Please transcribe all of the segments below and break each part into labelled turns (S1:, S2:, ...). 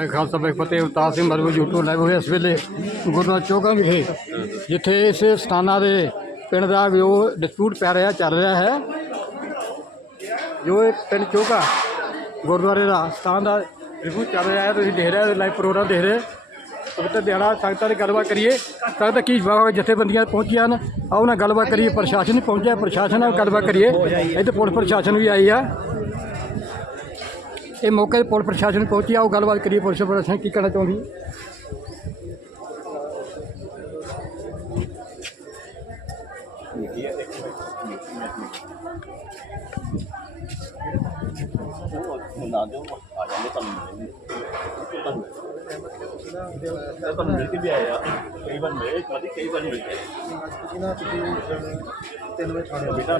S1: ਮੈਂ ਖਾਲਸਾ ਬੈਕ Fateh Avtar Singh Marmu YouTube live ਹੋਏ ਇਸ ਵੇਲੇ ਗੁਰਦੁਆਰਾ ਚੌਕਾਂ ਵਿਖੇ, ਜਿੱਥੇ ਇਸ ਸਥਾਨਾਂ ਦੇ ਪਿੰਡ ਦਾ ਜੋ ਡਿਸਪਿਊਟ ਪੈ ਰਿਹਾ, ਚੱਲ ਰਿਹਾ ਹੈ। ਜੋ ਇਹ ਪਿੰਡ ਚੌਕਾ ਗੁਰਦੁਆਰੇ ਦਾ ਸਥਾਨ ਦਾ ਰਿਵਿਊ ਚੱਲ ਰਿਹਾ ਹੈ, ਤੁਸੀਂ ਦੇਖ ਰਹੇ ਹੋ ਲਾਈਵ ਪ੍ਰੋਗਰਾਮ ਦੇਖ ਰਹੇ ਪਵਿੱਤਰ ਦਿਹਾੜਾ, ਸੰਗਤਾਂ ਦੀ ਗੱਲਬਾਤ ਕਰੀਏ, ਸੰਗਤਾਂ ਕੀ ਜਵਾਬ ਜਥੇਬੰਦੀਆਂ ਪਹੁੰਚੀਆਂ ਹਨ, ਆਓ ਨਾ ਗੱਲਬਾਤ ਕਰੀਏ, ਪ੍ਰਸ਼ਾਸਨ ਵੀ ਪਹੁੰਚਿਆ, ਪ੍ਰਸ਼ਾਸਨ ਨਾਲ ਗੱਲਬਾਤ ਕਰੀਏ। ਇੱਥੇ ਪੁਲਿਸ ਪ੍ਰਸ਼ਾਸਨ ਵੀ ਆਈ ਆ। ਇਹ ਮੌਕੇ ਤੇ ਪੁਲਿਸ ਪ੍ਰਸ਼ਾਸਨ ਪਹੁੰਚੀ ਆਓ ਗੱਲਬਾਤ ਕਰੀਏ ਪੁਲਿਸ ਪ੍ਰਸ਼ਾਸਨ ਕੀ ਕਹਿਣਾ ਚਾਹੁੰਦੀ? ਹੈ
S2: ਨਾ ਦਿਓ ਆ ਜਾਂਦੇ ਤੁਹਾਨੂੰ ਮਿਲਣਗੇ ਤੁਹਾਨੂੰ ਤੁਹਾਨੂੰ ਮਿਲ ਕੇ ਵੀ ਆਇਆ ਕਈ ਵਾਰ ਮਿਲੇ ਕਦੀ ਕਈ ਵਾਰ ਮਿਲ ਗਏ
S3: ਇਹਨਾਂ ਤੁਸੀਂ ਤਿੰਨ ਵਜੇ ਥਾਣੇ
S2: ਬੇਟਾ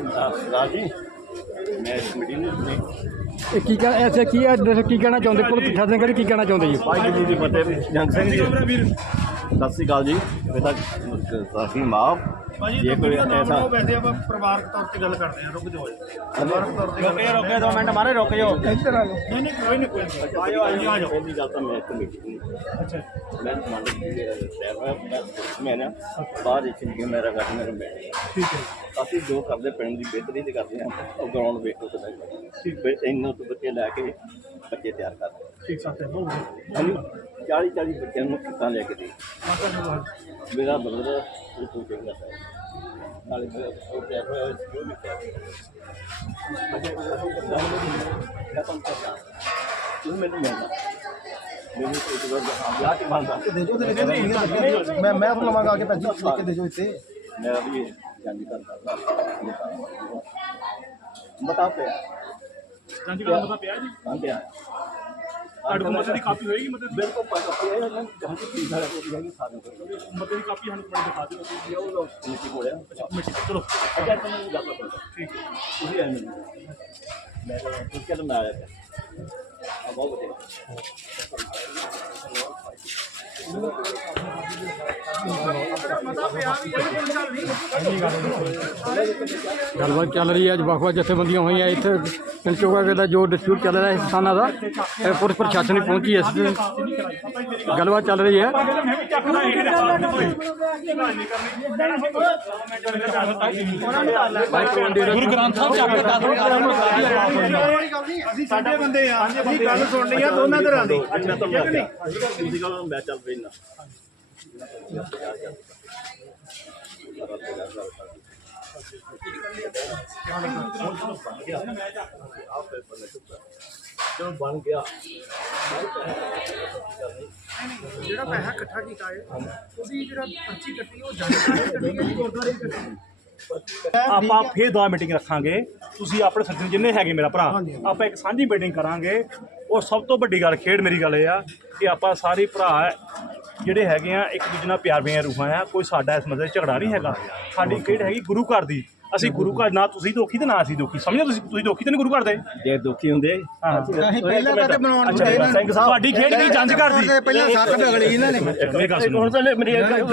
S2: ਰਾਜ? ਜੀ ਮੈਂ ਇਸ ਮੀਟਿੰਗ ਨੂੰ
S1: ਇਹ ਕੀ ਕਹਿ ਐਸੇ ਕੀ ਹੈ ਕੀ ਕਹਿਣਾ ਚਾਹੁੰਦੇ? ਪੁਲਿਸ ਪ੍ਰਸ਼ਾਸਨ ਕਹਿੰਦੇ ਕੀ ਕਹਿਣਾ ਚਾਹੁੰਦੇ ਜੀ?
S2: ਵਾਹਿਗੁਰੂ ਜੀ ਦੀ ਫਤਿਹ, ਜੰਗ ਸਿੰਘ ਜੀ। ਸਤਿ ਸ੍ਰੀ ਅਕਾਲ ਜੀ। ਬੇਟਾ ਸਾਫੀ ਮਾਫ ਜੇ ਕੋਈ ਐਸਾ
S3: ਵੈਸੇ ਆਪਾਂ ਪਰਿਵਾਰਕ ਤੌਰ ਤੇ ਗੱਲ ਕਰਦੇ ਹਾਂ ਰੁਕ ਜਾਓ।
S2: ਪਰਿਵਾਰਕ
S3: ਤੌਰ ਤੇ ਗੱਲ
S2: ਰੁਕੇ ਦੋ ਮਿੰਟ ਮਾਰੇ ਰੁਕ ਜਾਓ।
S3: ਇੱਧਰ ਆ ਜਾਓ। ਨਹੀਂ ਨਹੀਂ ਕੋਈ ਨਹੀਂ ਕੋਈ ਨਹੀਂ ਆਜੋ ਆਜੋ। ਆਜੋ
S2: ਪਹਿਲੀ ਗੱਲ ਤਾਂ ਮੈਂ ਇੱਕ ਮੀਟਿੰਗ
S3: ਅੱਛਾ।
S2: ਮੈਂ ਮੰਨ ਸ਼ਹਿਰ ਮੈਂ ਮੈਂ ਨਾ ਬਾਹਰ ਇੱਕ ਜੀ ਮੇਰਾ ਘਰ ਮੇਰੇ ਮੈਂ
S3: ਠੀਕ ਹੈ
S2: ਅਸੀਂ ਜੋ ਕਰਦੇ ਪਿੰਡ ਦੀ ਬਿਹਤਰੀ ਤੇ ਕਰਦੇ ਹਾਂ ਉਹ ਗਰਾਊਂਡ ਵੇਖੋ ਕਿਦਾਂ ਠੀਕ। ਹੈ ਇੰਨਾ ਤੋਂ ਬੱਚੇ ਲੈ ਕੇ ਬੱਚੇ ਤਿਆਰ ਕਰਦੇ
S3: ਠੀਕ ਸਾਥ ਹੈ ਬਹੁਤ ਵਧੀਆ
S2: ਹਾਂਜੀ 40 40 ਬੱਚਿਆਂ ਨੂੰ ਕਿੱਦਾਂ ਲੈ ਕੇ ਦੇ ਮੇਰਾ ਬਰਦਰ ਉਹ ਤੋਂ ਕਹਿੰਦਾ ਹੈ? ਨਾਲੇ ਮੇਰਾ ਉਹ ਤਿਆਰ ਹੋਇਆ ਸੀ ਉਹ ਵੀ ਤਿਆਰ ਹੋਇਆ ਤੂੰ ਮੈਨੂੰ ਮਿਲਣਾ। ਮੈਨੂੰ ਇੱਕ ਵਾਰ ਵਿਆਹ ਕੇ ਮੰਨਦਾ
S3: ਦੇ ਜੋ ਤੇ ਮੈਂ ਮੈਂ ਤੁਹਾਨੂੰ ਲਵਾਂਗਾ ਕੇ ਭੱਜੀ ਲਿਖ ਕੇ ਦੇ ਜੋ ਇੱਥੇ।
S2: ਮੇਰਾ ਵੀ ਜਾਂਦੀ ਕਰਦਾ ਬਤਾ ਪਿਆ।
S3: ਜਾਂਦੀ ਪਤਾ ਪਿਆ ਜੀ?
S2: ਹਾਂ ਪਿਆ।
S3: ਤੁਹਾਡੇ ਕੋਲ ਮਤੇ ਦੀ ਕਾਪੀ ਹੋਏਗੀ ਮਤੇ
S2: ਬਿਲਕੁਲ ਪਤਾ ਪਿਆ ਇਹਨਾਂ ਜਹਾਂ ਦੀ ਚੀਜ਼ ਹੈ ਉਹ ਵੀ ਸਾਨੂੰ
S3: ਮਤੇ ਦੀ ਕਾਪੀ ਸਾਨੂੰ ਬੜੀ ਦਿਖਾ ਦਿਓ।
S2: ਇਹ ਉਹ ਲੋਕ ਨੀਤੀ ਬੋਲਿਆ
S3: ਕਮੇਟੀ ਚਲੋ।
S2: ਅੱਛਾ ਤੁਹਾਨੂੰ ਗੱਲ ਪਤਾ
S3: ਠੀਕ ਹੈ।
S2: ਤੁਸੀਂ ਆਏ ਨਹੀਂ ਮੈਂ ਤਾਂ ਕਿਹਾ ਮੈਂ ਆਇਆ ਆ ਬਹੁਤ ਵਧੀਆ।
S1: ਗੱਲਬਾਤ ਚੱਲ ਰਹੀ ਹੈ ਅੱਜ ਵੱਖ ਵੱਖ ਜਥੇਬੰਦੀਆਂ ਹੋਈਆਂ ਇੱਥੇ। ਪਿੰਡ ਚੌਕਾ ਦਾ ਜੋ ਡਿਸਪਿਊਟ ਚੱਲ ਰਿਹਾ ਹੈ ਸਥਾਨਾਂ ਦਾ ਇਹ ਪੁਲਿਸ ਪ੍ਰਸ਼ਾਸਨ ਵੀ ਪਹੁੰਚੀ ਇਸ ਗੱਲਬਾਤ ਚੱਲ ਰਹੀ ਹੈ।
S3: ਗੁਰੂ ਗ੍ਰੰਥ ਸਾਹਿਬ ਚੱਕ ਕੇ ਦੱਸ ਅਸੀਂ ਸਾਡੇ ਬੰਦੇ ਆ ਅਸੀਂ ਗੱਲ ਸੁਣਨੀ ਆ ਦੋਨਾਂ ਤਰ੍ਹਾਂ ਦੀ।
S2: ਅੱਛਾ ਤਾਂ ਮੈਂ ਤੁਸੀਂ ਕਹੋ ਮੈਂ ਚੱਲ ਪੈਣਾ ਜਦੋਂ ਬਣ ਗਿਆ
S3: ਜਿਹੜਾ ਪੈਸਾ ਇਕੱਠਾ ਕੀਤਾ ਹੈ ਉਹਦੀ ਜਿਹੜਾ ਪਰਚੀ ਕੱਟੀ ਉਹ ਜਾਣਕਾਰੀ ਕੱਟੀ ਹੈ ਗੁਰਦੁਆਰੇ ਦੀ ਕੱਟੀ
S4: ਆਪਾਂ ਫੇਰ ਦੁਆ ਮੀਟਿੰਗ ਰੱਖਾਂਗੇ। ਤੁਸੀਂ ਆਪਣੇ ਸੱਜਣ ਜਿੰਨੇ ਹੈਗੇ ਮੇਰਾ ਭਰਾ ਆਪਾਂ ਇੱਕ ਸਾਂਝੀ ਮੀਟਿੰਗ ਕਰਾਂਗੇ। ਉਹ ਸਭ ਤੋਂ ਵੱਡੀ ਗੱਲ ਖੇਡ ਮੇਰੀ ਗੱਲ ਇਹ ਆ ਕਿ ਆਪਾਂ ਸਾਰੇ ਭਰਾ ਜਿਹੜੇ ਹੈਗੇ ਆ, ਇੱਕ ਦੂਜੇ ਨਾਲ ਪਿਆਰ ਦੀਆਂ ਰੂਹਾਂ ਆ, ਕੋਈ ਸਾਡਾ ਇਸ ਮਸਲੇ ਝਗੜਾ ਨਹੀਂ ਹੈਗਾ। ਸਾਡੀ ਖੇਡ ਹੈਗੀ ਗੁਰੂ ਘਰ ਦੀ। ਅਸੀਂ ਗੁਰੂ ਘਰ ਨਾ ਤੁਸੀਂ ਦੋਖੀ ਤੇ ਨਾ ਅਸੀਂ ਦੋਖੀ ਸਮਝੋ ਤੁਸੀਂ ਤੁਸੀਂ ਦੋਖੀ ਤੇ ਨਹੀਂ ਗੁਰੂ ਘਰ ਦੇ
S2: ਜੇ ਦੁਖੀ ਹੁੰਦੇ
S3: ਅਸੀਂ ਪਹਿਲਾਂ ਬਣਾਉਣ
S4: ਸਾਹਿਬ ਤੁਹਾਡੀ ਖੇਡ ਕੀ ਜੰਜ ਕਰਦੀ
S3: ਪਹਿਲਾਂ ਸੱਤ ਬਗਲੀ ਇਹਨਾਂ ਨੇ
S2: ਹੁਣ ਤਾਂ ਮੇਰੀ
S4: ਗੱਲ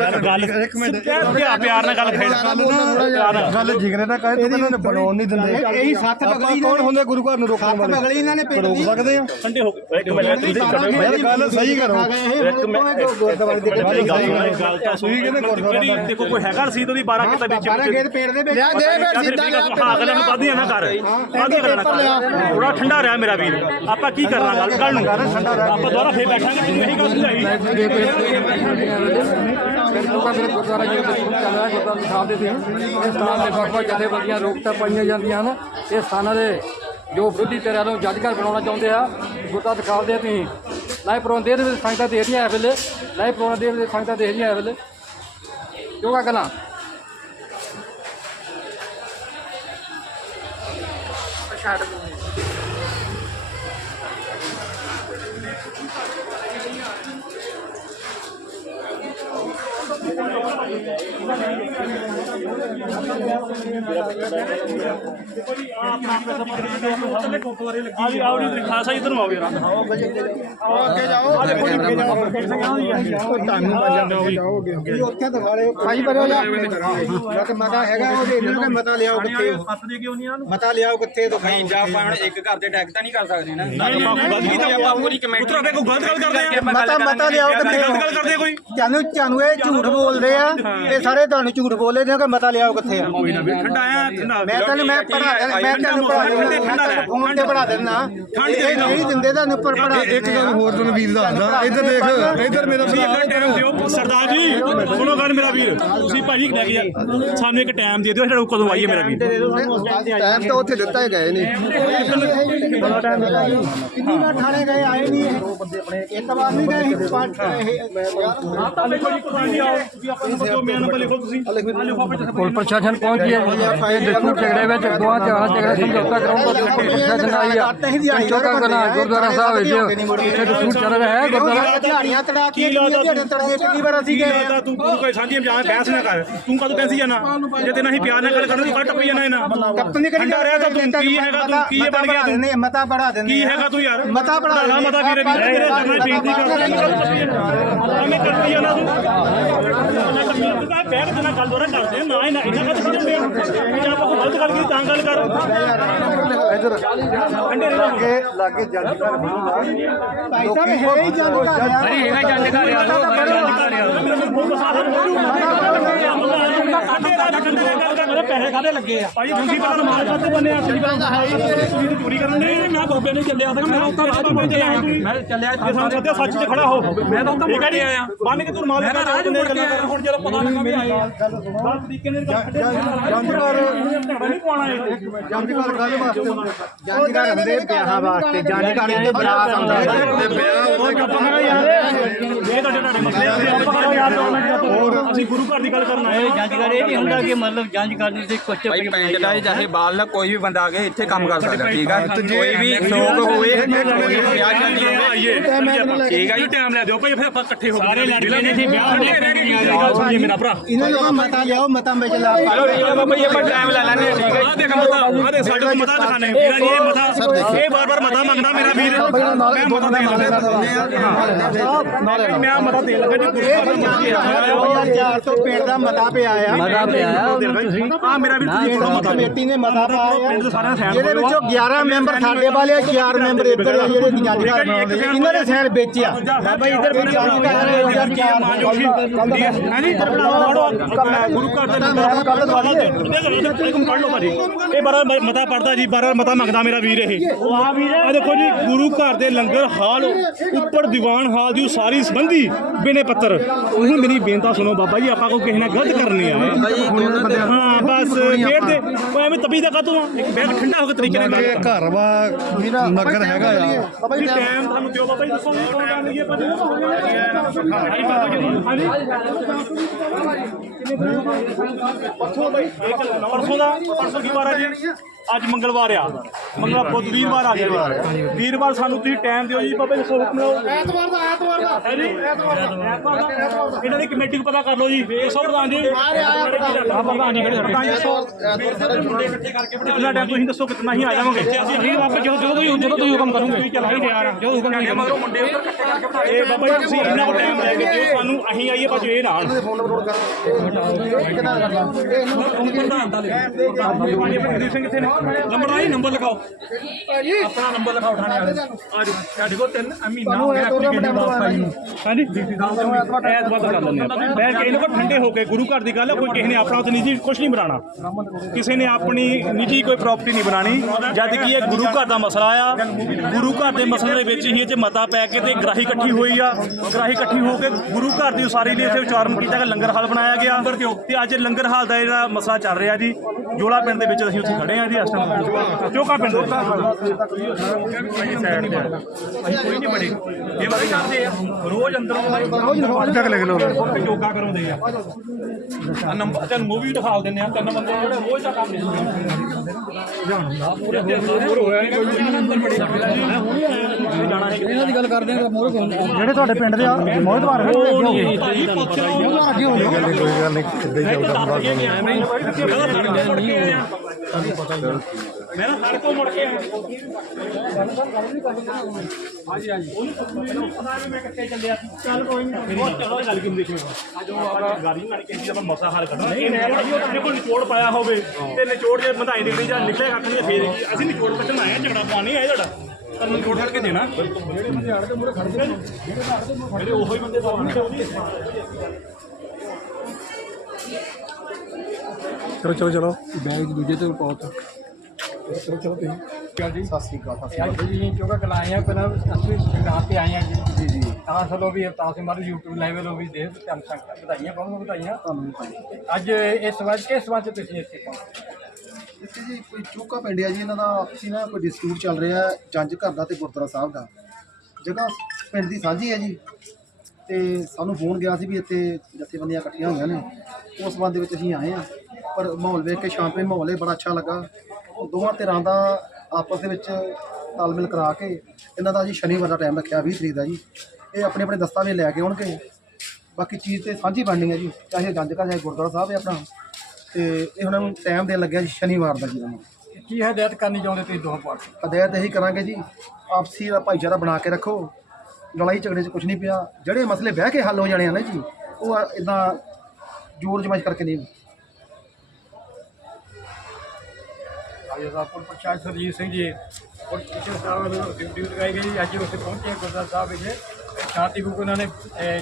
S4: ਪਿਆਰ ਪਿਆਰ ਨਾਲ ਗੱਲ ਖੇਡ ਪਿਆਰ ਨਾਲ
S3: ਗੱਲ ਜਿਗਰੇ ਦਾ ਕਹੇ ਤਾਂ ਇਹਨਾਂ ਨੇ ਬਣਾਉਣ ਨਹੀਂ ਦਿੰਦੇ ਇਹੀ ਸੱਤ ਬਗਲੀ ਕੌਣ ਹੁੰਦੇ ਗੁਰੂ ਘਰ ਨੂੰ ਰੋਕਣ ਵਾਲੇ ਬਗਲੀ ਇਹਨਾਂ ਨੇ ਰੋਕ ਸਕਦੇ ਆ
S4: ਠੰਡੇ ਹੋ ਗਏ ਇੱਕ ਮਿੰਟ ਤੁਸੀਂ ਛੱਡੋ
S3: ਯਾਰ ਗੱਲ ਸਹੀ ਕਰੋ
S2: ਇੱਕ ਮੈਂ
S3: ਗੁਰਦੁਆਰੇ ਦੀ
S4: ਮੇਰੀ ਗੱਲ ਸੁਣੀ ਕਹਿੰਦੇ ਗੁਰਦੁਆਰਾ ਦੇਖੋ ਕੋਈ ਹੈਗਾ ਰਸੀਦ ਉਹਦੀ 12 ਕਿਤਾ ਵਿੱਚ ਵਿੱਚ
S3: ਪੇੜ ਦੇ ਵਿੱਚ ਲਿਆ ਦੇ ਫਿਰ ਸਿੱਧਾ ਲਿਆ
S4: ਹਾਂ ਅਗਲੇ ਨੂੰ ਪਾਦੀਆਂ ਨਾ ਕਰ। ਪਾਦੀਆਂ ਕਰਨਾ ਕਰ ਥੋੜਾ ਠੰਡਾ ਰਿਹਾ ਮੇਰਾ ਵੀਰ। ਆਪਾਂ ਕੀ ਕਰਨਾ ਗੱਲ ਕੱਲ ਨੂੰ। ਆਪਾਂ ਦੁਬਾਰਾ ਫੇਰ ਬੈਠਾਂਗੇ ਤੈਨੂੰ ਇਹੀ ਗੱਲ ਸਮਝਾਈ
S1: ਪਿੰਡ ਚੌਕਾ ਦੇ ਗੁਰਦੁਆਰਾ ਜੀ ਦਾ ਡਿਸਪਿਊਟ ਚੱਲ ਰਿਹਾ ਗੁਰਦੁਆਰਾ ਸਾਹਿਬ ਦੇ ਅਧੀਨ ਇਸ ਸਥਾਨ ਦੇ ਵੱਖ ਵੱਖ ਜਥੇਬੰਦੀਆਂ ਰੋਕਤਾ ਪਾਈਆਂ ਜਾਂਦੀਆਂ ਹਨ। ਇਹ ਸਥਾਨਾਂ ਦੇ ਜੋ ਵਿਰੋਧੀ ਧਿਰਾਂ ਨੂੰ ਜੱਜ ਘਰ ਬਣਾਉਣਾ ਚਾਹੁੰਦੇ ਆ ਗੁਰਦੁਆਰਾ ਦਿਖਾਲ ਦੇ ਤੁਸੀਂ। ਲਾਈਵ ਪ੍ਰੋਗਰਾਮ ਦੇ ਦੇ ਸੰਗਤਾਂ ਦੇਖ ਰਹੀਆਂ ਇਸ ਵੇਲੇ। ਲਾਈਵ ਪ੍ਰੋਗਰਾਮ ਦੇ ਦੇ ਸੰਗਤਾਂ ਦੇਖ ਰਹੀਆਂ ਇਸ ਵੇਲੇ। ਚੌਕਾ ਕਲਾਂ
S4: ਆ ਵੀ ਆਉਣੀ ਖਾਸਾ ਇਧਰ ਨੂੰ ਆਓ ਯਾਰ
S3: ਅੱਗੇ ਜਾਓ। ਭਾਈ ਬਰੋ ਜਾ ਮਤ ਮਤਾ ਹੈਗਾ ਉਹਦੇ ਇਹਨਾਂ ਦਾ ਮਤਾ ਲਿਆਓ ਕਿੱਥੇ ਮਤਾ ਲਿਆਓ ਕਿੱਥੇ ਤੋਂ
S5: ਨਹੀਂ ਜਾਂ ਆਪਾਂ ਇੱਕ ਘਰ ਤੇ ਅਟੈਕ ਤਾਂ ਨਹੀਂ ਕਰ ਸਕਦੇ ਨਾ।
S4: ਆਪਾਂ ਪੂਰੀ ਕਮੇਟੀ ਪੁੱਤਰ ਆਪੇ ਕੋਈ ਗਲਤ ਗੱਲ ਕਰਦੇ ਆ?
S3: ਮਤਾ ਮਤਾ ਲਿਆਓ ਕਿੱਥੇ
S4: ਗਲਤ ਗੱਲ ਕਰਦੇ ਆ ਕੋਈ?
S3: ਤੁਹਾਨੂੰ ਤੁਹਾਨੂੰ ਇਹ ਝੂਠ ਬੋਲਦੇ ਆ। ਇਹ ਸਾਰੇ ਤੁਹਾਨੂੰ ਝੂਠ ਬੋਲਦੇ ਨੇ ਕਿ ਮਤਾ ਲਿਆਓ ਕਿੱਥੇ ਆ?
S4: ਕੋਈ ਨਾ ਵੀ ਠੰਡਾ ਆਇਆ ਠੰਡਾ
S3: ਮੈਂ ਤੈਨੂੰ ਮੈਂ ਪੜਾ ਮੈਂ ਤੈਨੂੰ ਪੜਾ ਦੇਣਾ ਫੋਨ ਤੇ ਪੜਾ ਦੇਣਾ ਇਹ ਨਹੀਂ ਦਿੰਦੇ ਤੁਹਾਨੂੰ ਪਰ ਪੜਾ
S6: ਇੱਕ ਗੱਲ ਹੋਰ ਤੁਹਾਨੂੰ ਵੀਰ ਦੱਸਦਾ। ਇੱਧਰ ਦੇਖ ਇੱਧਰ ਮੇਰਾ ਭਰਾ।
S4: ਇੱਕ ਟਾਈਮ ਦਿਓ ਸਰਦਾਰ ਜੀ ਸੁਣੋ ਗੱਲ ਮੇਰਾ ਵੀਰ। ਤੁਸੀਂ ਭਾਜੀ ਲੈ ਕੇ ਸਾਨੂੰ ਇੱਕ ਟਾਈਮ ਦੇ ਦਿਓ। ਸਾਡੇ ਕਦੋਂ ਆਈਏ ਮੇਰਾ ਵੀਰ?
S6: ਟਾਈਮ ਤਾਂ ਉੱਥੇ ਦਿੱਤਾ ਹੀ ਗਏ ਨਹੀਂ
S3: ਕਿੰਨੀ ਵਾਰ ਥਾਣੇ ਗਏ ਆਏ ਨਹੀਂ ਇਹ? ਇੱਕ ਵਾਰ ਨਹੀਂ ਗਏ ਪੰਜ ਇਹ
S4: ਆਪਾਂ ਲਿਖੋ ਜੀ ਕੋਈ ਨਹੀਂ ਆਓ। ਤੁਸੀਂ
S1: ਪੁਲਿਸ ਪ੍ਰਸ਼ਾਸਨ ਪਹੁੰਚ ਗਿਆ। ਇਹ ਦੇਖੋ ਝਗੜੇ ਵਿੱਚ ਦੋਹਾਂ ਧਿਰਾਂ ਝਗੜਾ ਸਮਝੌਤਾ ਕਰਾਉਣ ਦਾ ਪ੍ਰਸ਼ਾਸਨ ਆਈ ਆ ਚੌਕਾ ਕਨਾ ਗੁਰਦੁਆਰਾ ਸਾਹਿਬ ਵਿੱਚ। ਇੱਥੇ ਦਸੂਰ ਚੱਲ ਰਿਹਾ ਹੈ ਗੁਰਦੁਆਰਾ।
S3: ਦਿਹਾੜੀਆਂ ਤੜਾ ਕੇ ਦਿਹਾੜੀਆਂ ਤੜਕੇ ਕਿੰਨੀ ਵਾਰ ਅਸੀਂ
S4: ਕੀ
S3: ਗਏ
S4: ਲੱਗਦਾ ਤੂੰ? ਤੂੰ ਕੋਈ ਸਾਂਝੀ ਜਾਂ ਬਹਿਸ ਨਾ ਕਰ। ਤੂੰ ਕਦੋਂ ਬਹਿਸੀ ਜਾਣਾ? ਜੇ ਤੇ ਨਹੀਂ ਪਿਆਰ ਨਾਲ ਗੱਲ ਕਰਨੀ ਤੂੰ ਕੱਟ ਪਈ ਜਾਣਾ ਇਹਨਾਂ
S3: ਕਪਤਨ ਨਹੀਂ ਕਰੀ
S4: ਰਿਹਾ ਤਾਂ। ਤੂੰ ਕੀ ਹੈਗਾ ਤੂੰ? ਕੀ ਬਣ ਗਿਆ ਤੂੰ?
S3: ਮਤਾ ਬੜਾ ਦਿੰਦੇ
S4: ਕੀ ਹੈਗਾ ਤੂੰ ਯਾਰ?
S3: ਮਤਾ ਬੜਾ
S4: ਲਾ ਮਤਾ ਵੀਰੇ ਵੀਰੇ ਕਰਨਾ ਬੇਨਤੀ ਕਰਦਾ ਮੈਂ ਕਰਦੀ ਆ ਨਾ ਤੂੰ। ਤੂੰ ਬੈਠ ਗੱਲ ਦੋਰਾ ਕਰਦੇ ਨਾ ਇਹਨਾਂ ਇਹਨਾਂ ਕਾ ਤੁਸੀਂ ਜਾਂਦੇ ਹੋ ਜੇ ਆਪਾਂ ਕੋਈ ਗਲਤ ਗੱਲ ਕੀਤੀ ਤਾਂ ਗੱਲ ਕਰ। ਠੰਡੇ ਰਹਿ
S6: ਲਾਗੇ ਜੱਜ ਘਰ
S3: ਭਾਈ ਸਾਹਿਬ ਹੈ ਹੀ
S4: ਹੈਗਾ ਕਰ ਯਾਰ ਪੈਸੇ ਕਾਦੇ ਲੱਗੇ ਆ ਭਾਈ ਤੁਸੀਂ ਪਤਾ ਮਾਰ ਕਾਤੇ ਬੰਨੇ ਆ ਤੁਸੀਂ ਤੁਸੀਂ ਚੋਰੀ ਕਰਨ ਦੇ ਮੈਂ ਬਾਬੇ ਨੇ ਚੱਲਿਆ ਤਾਂ ਮੈਂ ਉੱਥੇ ਰਾਤ ਨੂੰ ਚੱਲਿਆ ਮੈਂ ਚੱਲਿਆ ਸਾਨੂੰ ਸੱਦਿਆ ਸੱਚ 'ਚ ਖੜਾ ਹੋ ਮੈਂ ਤਾਂ ਉੱਥੇ ਠੀਕ ਆਇਆ ਬੰਨ ਕੇ ਤੂੰ ਮਾਲਕ ਦਾ ਰਾਜ ਨੇ ਗੱਲਾਂ ਕਰ ਹੁਣ ਜਦੋਂ ਪਤਾ ਲੱਗਾ ਵੀ ਤਰੀਕੇ ਨਹੀਂ ਇਹ
S6: ਗੱਲ ਵਾਸਤੇ
S3: ਹੁੰਦੇ ਵਿਆਹਾਂ ਵਾਸਤੇ ਹੁੰਦੇ
S4: ਉਹ ਚੁੱਪ ਕਰੋ ਯਾਰ ਇਹ ਤੁਹਾਡੇ ਤੁਹਾਡੇ ਮਸਲੇ ਆ ਯਾਰ ਅਸੀਂ ਗੁਰੂ ਘਰ ਦੀ ਗੱਲ ਕਰਨ ਆਏ
S7: ਜੰਜ ਇਹ ਨਹੀਂ ਹੁੰਦਾ ਕਿ ਮਤਲਬ ਜੰਜ ਕਰਨੀ ਤੇ ਕੁਛ
S5: ਭਾਈ ਪਿੰਡ ਦਾ ਹੀ ਚਾਹੇ ਬਾਹਰ ਕੋਈ ਵੀ ਬੰਦਾ ਆ ਕੇ ਇੱਥੇ ਕੰਮ ਕਰ ਸਕਦਾ ਠੀਕ ਆ? ਕੋਈ ਵੀ ਸ਼ੌਕ ਹੋਵੇ ਕੋਈ ਵਿਆਹ ਸ਼ਾਦੀ ਹੋਵੇ
S4: ਆਈਏ। ਠੀਕ ਆ ਜੀ? ਟਾਈਮ ਲੈ ਦਿਓ ਭਾਈ ਫਿਰ ਆਪਾਂ ਇਕੱਠੇ ਹੋ ਕੇ ਸਾਰੇ ਲੜਕੇ ਨੇ ਸੀ ਵਿਆਹ ਹੋਣੇ ਰਹਿ ਗਏ ਗੱਲ ਸੁਣੀਏ ਮੇਰਾ ਭਰਾ।
S3: ਇਹਨਾਂ ਨੂੰ ਮਤਾ ਲਿਆਓ ਮਤਾਂ ਵਿੱਚ ਲਾ
S5: ਚਲੋ ਠੀਕ ਆ ਜੀ ਆਪਾਂ ਟਾਈਮ ਲੈ ਲੈਣੇ ਠੀਕ ਆ
S4: ਆ ਦੇਖ ਮਤਾ ਆ ਦੇ ਸਾਡੇ ਕੋਲ ਮਤਾ ਦਿਖਾਣੇ ਵੀਰਾ ਜੀ ਇਹ ਮਤਾ ਇਹ ਬਾਰ ਬਾਰ ਮਤਾ ਮੰਗਦਾ ਮੇਰਾ ਵੀਰ। ਮੈਂ ਮਤਾ ਦੇਣ ਲੱਗਾ ਮੈਂ ਮਤਾ ਦੇਣ ਲੱਗਾ ਜੀ ਗੁਰੂ ਘਰ ਦਾ
S3: 2004 ਤੋਂ ਪਿੰਡ ਦਾ ਮਤਾ ਪਿਆ ਆ
S4: ਆ ਮੇਰਾ ਵੀਰ ਤੁਸੀਂ ਥੋੜਾ ਮਤਾ
S3: ਕਮੇਟੀ ਨੇ ਮਤਾ ਪਾਇਆ
S4: ਪਿੰਡ ਦੇ ਸਾਰਿਆਂ ਦੇ
S3: ਜਿਹਦੇ ਵਿੱਚੋਂ 11 ਮੈਂਬਰ ਸਾਡੇ ਵਾਲੇ ਆ 4 ਮੈਂਬਰ ਇੱਧਰ ਆ ਜਿਹੜੇ ਜੱਜ ਘਰ ਬਣਾਉਂਦੇ ਆ। ਇਹਨਾਂ ਦੇ ਸੈਨ ਵੇਚਿਆ ਬਾਬਾ ਇੱਧਰ ਵੀ ਜੱਜ ਘਰ ਹੈ ਉਧਰ
S4: ਹਾਂਜੀ ਗੁਰੂ ਘਰ ਦਾ ਨਾਮ ਕੱਲ ਦਵਾਈਏ ਪੜ੍ਹ ਲਓ ਭਾਜੀ। ਇਹ ਬਾਰਾ ਮਤਾ ਪੜਦਾ ਜੀ ਬਾਰਾ ਮਤਾ ਮੰਗਦਾ ਮੇਰਾ ਵੀਰ ਇਹ। ਆ ਦੇਖੋ ਜੀ ਗੁਰੂ ਘਰ ਦੇ ਲੰਗਰ ਹਾਲ ਉੱਪਰ ਦੀਵਾਨ ਹਾਲ ਦੀ ਉਸਾਰੀ ਸੰਬੰਧੀ ਬਿਨੇ ਪੱਤਰ। ਉਹੀ ਮੇਰੀ ਬੇਨਤਾ ਸੁਣੋ ਬਾਬਾ ਜੀ ਆਪਾਂ ਕੋ ਕਿਸੇ ਨਾਲ ਗਲਤ ਕਰਨੀ ਆ ਹਾਂ ਬਸ ਖੇਡਦੇ ਉਹ ਐਵੇਂ ਤਪੀ ਦਾ ਕਾਤੋਂ ਇੱਕ ਬੈਗ ਠੰਡਾ ਹੋ ਕੇ ਤਰੀਕੇ ਨਾਲ
S6: ਇਹ ਘਰ ਵਾ ਨਗਰ ਹੈਗਾ ਆ
S4: ਜੀ ਟਾਈਮ ਤੁਹਾਨੂੰ ਦਿਓ ਬਾਬਾ ਜੀ ਦੱਸੋ ਨਹੀਂ ਕੌਣ ਕਰ ਲਈਏ ਭਾਜੀ ਪਰਸੋਂ ਬਾਈ। ਪਰਸੋਂ ਦਾ ਪਰਸੋਂ ਕੀ ਵਾਰ ਆ ਜੀ? ਅੱਜ ਮੰਗਲਵਾਰ ਆ ਮੰਗਲਵਾਰ ਬੁੱਧ ਵੀਰਵਾਰ ਆ ਗਿਆ ਵੀਰਵਾਰ ਸਾਨੂੰ ਤੁਸੀਂ ਟਾਈਮ ਦਿਓ ਜੀ ਬਾਬਾ ਜੀ ਹੁਕਮ ਲਓ ਐਤਵਾਰ ਦਾ ਐਤਵਾਰ ਦਾ ਹੈ ਜੀ ਐਤਵਾਰ ਦਾ ਇਹਨਾਂ ਦੀ ਕਮੇਟੀ ਨੂੰ ਪਤਾ ਕਰ ਲਓ ਜੀ ਦੱਸੋ ਪ੍ਰਧਾਨ ਜੀ ਆ ਪ੍ਰਧਾਨ ਜੀ ਖੜੇ ਪ੍ਰਧਾਨ ਜੀ ਦੱਸੋ ਟਾਈਮ ਤੁਸੀਂ ਦੱਸੋ ਕਿੰਨਾ ਹੀ ਆ ਜਾਵਾਂਗੇ ਅਸੀਂ ਆਪੇ ਜਦੋਂ ਜਦੋਂ ਤੁਸੀਂ ਜਦੋਂ ਤੁਸੀਂ ਹੁਕਮ ਕਰੋਗੇ ਚਲ ਹੀ ਤਿਆਰ ਆ ਜਦੋਂ ਹੁਕਮ ਕਰੋਗੇ ਮਗਰੋਂ ਮੁੰਡੇ ਉੱਧਰ ਇਕੱਠੇ ਕਰਕੇ ਇਹ ਬਾਬਾ ਜੀ ਤੁਸੀਂ ਇੰਨਾ ਟਾਈਮ ਲੈ ਕੇ ਦਿਓ ਸਾਨੂੰ ਅਸੀਂ ਆਈਏ ਬਾਜੂ ਇਹ ਨਾਲ ਪ੍ਰਧਾਨ ਸਿੰਘ ਕਿੱਥੇ ਨੇ ਨੰਬਰ ਆਈ ਨੰਬਰ ਲਿਖਾਓ। ਆਪਣਾ ਨੰਬਰ ਲਿਖਾਓ ਥਾਣੇ ਵਾਲੇ ਆ ਜਾਓ ਸਾਡੇ ਕੋਲ ਤਿੰਨ ਮਹੀਨਾ ਹੋ ਗਿਆ ਐਪਲੀਕੇਸ਼ਨ ਵਾਪਸ ਆਈ ਨੂੰ ਹਾਂਜੀ? ਐਤਵਾਰ ਦਾ ਕਰ ਲੈਂਦੇ ਆਪਾਂ ਮੈਂ ਕਹਿੰਦਾ ਕੋ ਠੰਡੇ ਹੋ ਕੇ ਗੁਰੂ ਘਰ ਦੀ ਗੱਲ ਹੈ ਕੋਈ ਕਿਸੇ ਨੇ ਆਪਣਾ ਉੱਥੇ ਨਿੱਜੀ ਕੁਝ ਨਹੀਂ ਬਣਾਉਣਾ। ਕਿਸੇ ਨੇ ਆਪਣੀ ਨਿੱਜੀ ਕੋਈ ਪ੍ਰਾਪਰਟੀ ਨਹੀਂ ਬਣਾਣੀ ਜਦ ਕਿ ਇਹ ਗੁਰੂ ਘਰ ਦਾ ਮਸਲਾ ਆ। ਗੁਰੂ ਘਰ ਦੇ ਮਸਲੇ ਦੇ ਵਿੱਚ ਹੀ ਇਹ 'ਚ ਮਤਾ ਪੈ ਕੇ ਤੇ ਗ੍ਰਾਹੀ ਇਕੱਠੀ ਹੋਈ ਆ। ਗ੍ਰਾਹੀ ਇਕੱਠੀ ਹੋ ਕੇ ਗੁਰੂ ਘਰ ਦੀ ਉਸਾਰੀ ਲਈ ਇੱਥੇ ਵਿਚਾਰਨ ਕੀਤਾ ਗਿਆ ਲੰਗਰ ਹਾਲ ਬਣਾਇਆ ਗਿਆ। ਤੇ ਅੱਜ ਲੰਗਰ ਹਾਲ ਦਾ ਜਿਹੜਾ ਮਸਲਾ ਚੱਲ ਰਿਹਾ ਜੀ ਜੋਲਾ ਪਿੰਡ ਦੇ ਵਿੱਚ ਅਸੀਂ ਉੱਥੇ ਖੜੇ ਆ ਜੀ ਇਸ ਟਾਈਮ ਚੋਕਾ ਪਿੰਡ ਸਾਈਡ ਤੇ ਅਸੀਂ ਕੋਈ ਨਹੀਂ ਬੜੇ ਇਹ ਵਾਲੇ ਕਰਦੇ ਆ ਰੋਜ਼ ਅੰਦਰੋਂ ਰੋਜ਼
S6: ਤੱਕ ਲਿਖ ਲਓ।
S4: ਯੋਗਾ ਕਰਾਉਂਦੇ ਆ। ਆ ਨੰਬਰ ਤੇ ਮੂਵੀ ਦਿਖਾ ਦਿੰਦੇ ਆ। ਤਿੰਨ ਬੰਦੇ ਜਿਹੜੇ ਰੋਜ਼ ਦਾ ਕੰਮ ਬੜੇ ਹੈ।
S1: ਇਹਨਾਂ ਦੀ ਗੱਲ ਕਰਦੇ ਆ ਮੋਰੇ ਕੋਲ
S3: ਜਿਹੜੇ ਤੁਹਾਡੇ ਪਿੰਡ ਦੇ ਮੋਹਤਵਾਰ
S4: ਉਹ ਨਹੀਂ ਇਹ ਪੁੱਛ ਲਓ।
S6: ਕੋਈ ਗੱਲ ਨਹੀਂ। ਕਿੱਦਾਂ ਹੀ ਚੱਲਦਾ
S4: ਦੱਸ ਕੇ ਗਿਆ ਮੈਂ ਮੈਂ ਨਾ ਹਰ ਕੋ ਮੁੜ ਕੇ
S1: ਹਾਂਜੀ ਹਾਂਜੀ।
S4: ਉਹਨੂੰ ਪਤਾ ਵੀ ਮੈਂ ਕਿੱਥੇ ਚੱਲਿਆ ਸੀ। ਚੱਲ ਕੋਈ ਨਹੀਂ ਉਹ ਚਲੋ ਗੱਲ ਕਿਉਂ ਦੇਖੇ ਅੱਜ ਉਹ ਆਪਾਂ ਗਾੜੀ ਨਾਲ ਕਿਸੇ ਆਪਾਂ ਮਸਾ ਹੱਲ ਕਰਨਾ ਇਹ ਤੁਹਾਡੇ ਕੋਲ ਨਿਚੋੜ ਪਾਇਆ ਹੋਵੇ ਤੇ ਨਿਚੋੜ ਜੇ ਮਧਾਈ ਨਿਕਲੀ ਜਾਂ ਨਿਕਲੇ ਕੱਖ ਨਹੀਂ ਫੇਰ ਕੀ ਅਸੀਂ ਨਿਚੋੜ ਕੱਢਣ ਆਏ ਆ ਝਗੜਾ ਪਾਣੀ ਆਏ ਤੁਹਾਡਾ। ਪਰ ਨਿਚੋੜ ਕਰਕੇ ਦੇਣਾ। ਜਿਹੜੇ ਬੰਦੇ ਆੜ ਦੇ ਮੂਰੇ ਖੜਦੇ ਨੇ ਜਿਹੜੇ ਉਹੀ ਬੰਦੇ ਤਾਂ ਆਉਣਗੇ। ਉਹ
S6: ਚਲੋ ਚਲੋ ਚਲੋ।
S1: ਬੈਗ ਦੂਜੇ ਤੇ ਬਹੁਤ
S6: ਚਲੋ ਚਲੋ ਤੁਸੀਂ।
S1: ਜੀ?
S6: ਸਤਿ ਸ੍ਰੀ ਅਕਾਲ ਸਤਿ
S1: ਅੱਜ ਜੀ ਚੋਗਾ ਕਲਾਏ ਆ ਪਹਿਲਾਂ ਅਸੀਂ ਦੁਕਾਨ ਤੇ ਆਏ ਆ ਜੀ। ਜੀ ਜੀ। ਤਾਂ ਸਲੋ ਵੀ ਅਵਤਾਰ ਸਿੰਘ ਮਾਰੂ YouTube ਲਾਈਵ ਲੋ ਵੀ ਦੇਖ ਧੰਨ ਸੰਗਤ ਵਧਾਈਆਂ ਬਹੁਤ ਵਧਾਈਆਂ। ਅੱਜ ਇਸ ਵਾਰ ਕਿਸ ਵਾਰ ਤੁਸੀਂ ਇੱਥੇ ਪਹੁੰਚੇ?
S6: ਇੱਥੇ ਜੀ ਕੋਈ ਚੂਕਾ ਪਿੰਡ ਆ ਜੀ ਇਹਨਾਂ ਦਾ ਆਪਸੀ ਨਾ ਕੋਈ ਡਿਸਪਿਊਟ ਚੱਲ ਰਿਹਾ ਹੈ ਜੰਜ ਘਰ ਦਾ ਤੇ ਗੁਰਦੁਆਰਾ ਸਾਹਿਬ ਦਾ। ਜਗ੍ਹਾ ਪਿੰਡ ਦੀ ਸਾਂਝੀ ਹੈ ਜੀ। ਤੇ ਸਾਨੂੰ ਫੋਨ ਗਿਆ ਸੀ ਵੀ ਇੱਥੇ ਜਥੇਬੰਦੀਆਂ ਇਕੱਠੀਆਂ ਹੋਈਆਂ ਨੇ। ਉਸ ਸੰਬੰਧ ਦੇ ਵਿੱਚ ਅਸੀਂ ਆਏ ਆ। ਪਰ ਮਾਹੌਲ ਵੇਖ ਕੇ ਸ਼ਾਂਤਮਈ ਮਾਹੌਲ ਹੈ ਬੜਾ ਅੱਛਾ ਲੱਗਾ। ਦੋਵਾਂ ਧਿਰਾਂ ਦਾ ਆਪਸ ਦੇ ਵਿੱਚ ਤਾਲਮੇਲ ਕਰਾ ਕੇ ਇਹਨਾਂ ਦਾ ਜੀ ਸ਼ਨੀਵਾਰ ਦਾ ਟਾਈਮ ਰੱਖਿਆ 20 ਤਰੀਕ ਦਾ ਜੀ। ਇਹ ਆਪਣੇ ਆਪਣੇ ਦਸਤਾਵੇਜ਼ ਲੈ ਕੇ ਆਉਣਗੇ। ਬਾਕੀ ਚੀਜ਼ ਤੇ ਸਾਂਝੀ ਬਣਨੀ ਹੈ ਜੀ ਚਾਹੇ ਗੰਜ ਘਰ ਚਾਹੇ ਗੁਰਦੁਆਰਾ ਸਾਹਿਬ ਹੈ ਆਪਣਾ। ਤੇ ਇਹ ਉਹਨਾਂ ਨੂੰ ਟਾਈਮ ਦੇਣ ਲੱਗਿਆ ਜੀ ਸ਼ਨੀਵਾਰ ਦਾ ਜੀ ਉਹਨਾਂ ਨੂੰ
S1: ਕੀ ਹਦਾਇਤ ਕਰਨੀ ਚਾਹੁੰਦੇ ਤੁਸੀਂ ਦੋਹਾਂ ਪਾਰਟੀ
S6: ਹਦਾਇਤ ਇਹੀ ਕਰਾਂਗੇ ਜੀ ਆਪਸੀ ਦਾ ਭਾਈਚਾਰਾ ਬਣਾ ਕੇ ਰੱਖੋ। ਲੜਾਈ ਝਗੜੇ 'ਚ ਕੁਝ ਨਹੀਂ ਪਿਆ। ਜਿਹੜੇ ਮਸਲੇ ਬਹਿ ਕੇ ਹੱਲ ਹੋ ਜਾਣੇ ਆ ਨਾ ਜੀ ਉਹ ਇਦਾਂ ਜ਼ੋਰ ਜਮਾਇਸ਼ ਕਰਕੇ ਨਹੀਂ।
S1: ਆਜੋ ਦਾ ਪ੍ਰਸ਼ਾਸਨ ਸਰਜੀਤ ਸਿੰਘ ਜੀ, ਔਰ ਕਿਸੇ ਸਾਹਿਬ ਵੱਲੋਂ ਡਿਊਟੀ ਲਗਾਈ ਗਈ ਅੱਜ ਉੱਥੇ ਪਹੁੰਚੇ ਗੁਰਦੁਆਰਾ ਸਾਹਿਬ ਵਿੱਚ ਸ਼ਾਂਤੀ ਬੁਕ ਉਹਨਾਂ ਨੇ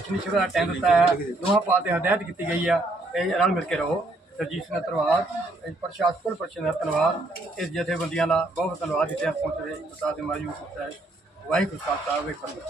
S1: ਚਨੀਸ਼ਵਰ ਦਾ ਟਾਈਮ ਦਿੱਤਾ ਹੈ। ਦੋਹਾਂ ਪਾਤੇ ਹਦਾਇਤ ਕੀਤੀ ਗਈ ਆ ਇਹ ਰਲ ਮਿਲ ਕੇ ਰਹੋ। ਸਰਜੀਤ ਸਿੰਘ ਦਾ ਧੰਨਵਾਦ ਇਹ ਪ੍ਰਸ਼ਾਸਨ ਦਾ ਧੰਨਵਾਦ ਇਸ ਜਥੇਬੰਦੀਆਂ ਦਾ ਬਹੁਤ ਧੰਨਵਾਦ ਜਿੱਥੇ ਪਹੁੰਚੇ ਬਤਾ ਦੇ ਮਾਜੂ ਵਾਹਿਗੁਰੂ ਸਾਹਿਬ ਵਾਹਿਗੁਰੂ